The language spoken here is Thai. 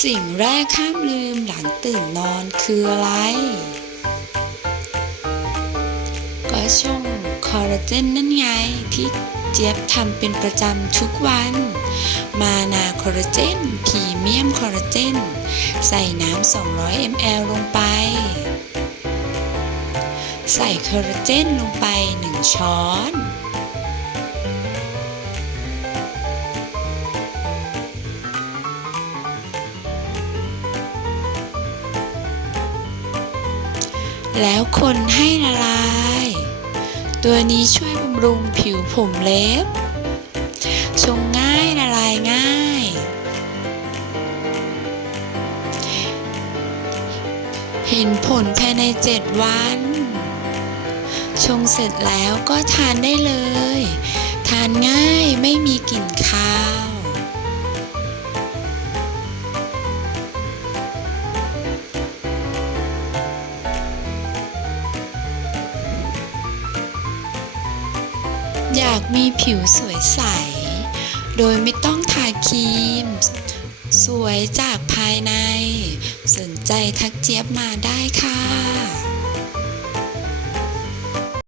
สิ่งแรกห้ามลืมหลังตื่นนอนคืออะไร ก็ช่องคอลลาเจนนั่นไงที่เจี๊ยบทำเป็นประจำทุกวัน มานาคอลลาเจนพรีเมียมคอลลาเจน ใส่น้ำ 200 ml ลงไป ใส่คอลลาเจนลงไป 1 ช้อน แล้วคนให้ละลาย ตัวนี้ช่วยบำรุงผิวผมเล็บ ชงง่ายละลายง่าย เห็นผลภายใน 7 วัน ชงเสร็จแล้วก็ทานได้เลย ทานง่ายไม่มีกลิ่นคาว อยากมีผิวสวยใส โดยไม่ต้องทาครีม สวยจากภายใน สนใจทักเจี๊ยบมาได้ค่ะ